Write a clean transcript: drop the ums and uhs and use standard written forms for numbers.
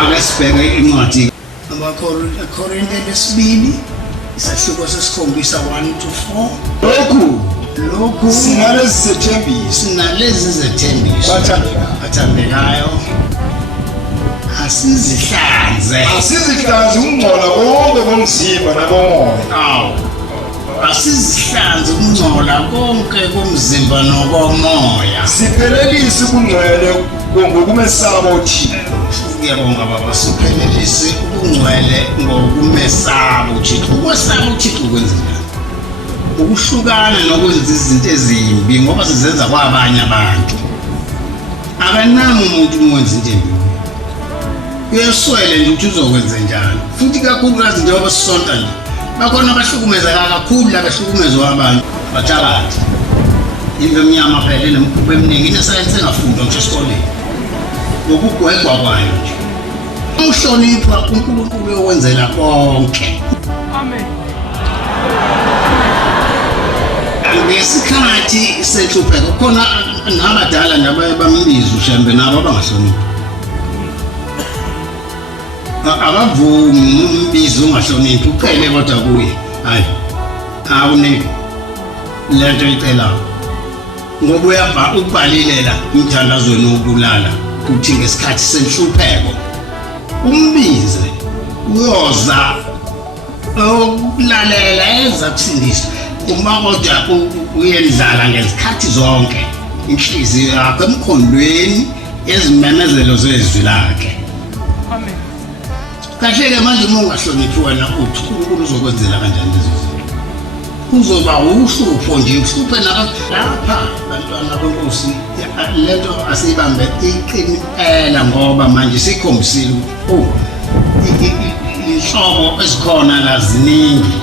ake sibheke incwadi abaKorinte lesibili isahluko sesikhombisa 1-4 lokhu sinalezi zethembiso bathandekayo asizihlanze ukungcola konke komzimba nakomoya. Asizihlanze ukungcola konke komzimba nokomoya. Siphelelise ukungcwele ngokumesaba uThixo. Ngiyabonga baba, siphelelise ubungcwele ngokumesaba uThixo. Ukwesaba uThixo kwenzeka ukuhlukana nokwenza izinto ezimbi ngoba sizenza kwabanye abantu. Akanami umuntu umwenza into embi. Uyeswele nje ukuthi uzokwenza njani. Futhi kakhulukazi njengoba sisonta nje. Bakhona abahlukumezeka kakhulu labahlukumezwa abantu. Bathakathi. Into emnyama phela enemikhuba eminingi inesayensi engafundwa nje esikoleni. Ngokugwegwa kwayo nje. Uhlonipha uNkulunkulu owenzela konke. Amen. Ngesikhathi senhlupheko khona nabadala nabambiza ushembe nabo abangahloniphi. Abavumi umbizo ungahloniphi uphele kodwa kuye. Hayi. Awune lento icela. Ngoba uyabha ukubhalilela umthandazweni wokulala kuthi ngesikhathi senhlupheko umbize uyoza okulalela ezakusindisa. Uma kodwa uyendlala ngezikhathi zonke inhliziyo yakho emkhondweni ezimemezelo zezwi lakhe. Amen. Kahle-ke manje uma ungahloniphi wena uthi uNkulunkulu uzokwenzela kanjani lezo zinto? Kuzoba uhlupho nje uhluphe lapha bantwana benkosi. Lento asiyibambe iqinipela ngoba manje sikhombisile ukuthi inhlobo ezikhona la ziningi.